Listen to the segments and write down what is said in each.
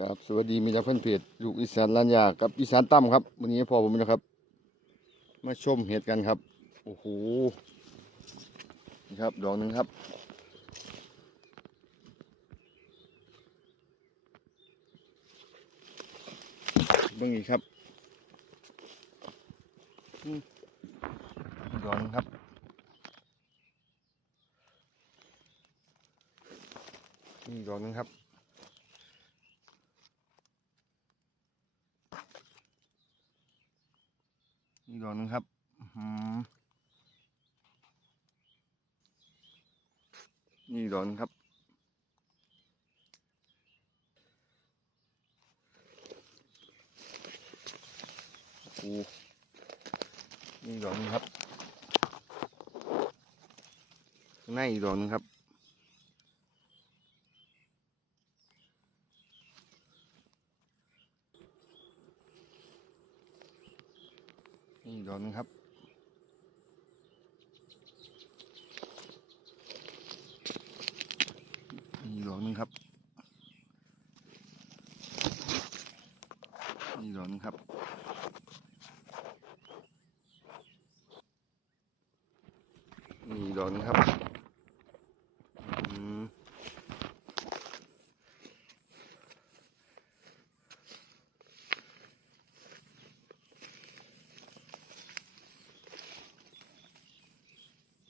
ครับสวัสดีมีแต่เพื่อนเพจลูกอีสานล้านยากับอีสานตั้มครับวันนี้พ่อผมนะครับมาชมเห็ดกันครับโอ้โหนี่ครับดอกหนึ่งครับเบิ่งอีกครับดอกหนึงครับนี่ดอกหนึงครับนี่ดอกหนึงครับนี่ดอกหนึงครับโอ้นี่ดอกหนึงครับข้างในอีกดอกหนึงครับนี่ดอกหนึงครับนี่ดอกหนึงครับนี่ดอกหนึงครับนี่ดอกหนึงครับ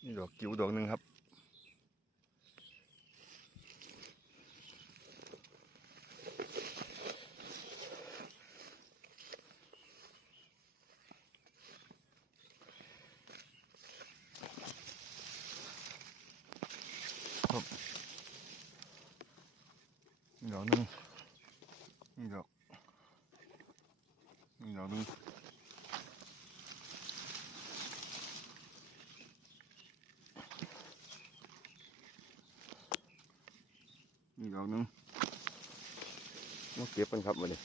นี่ดอกจิ๋วดอกหนึ่งครับนี่ดอกหนึ่งนี่ดอกนี่ดอกหนึ่งนี่ดอกหนึ่งมาเก็บกันครับวันนี้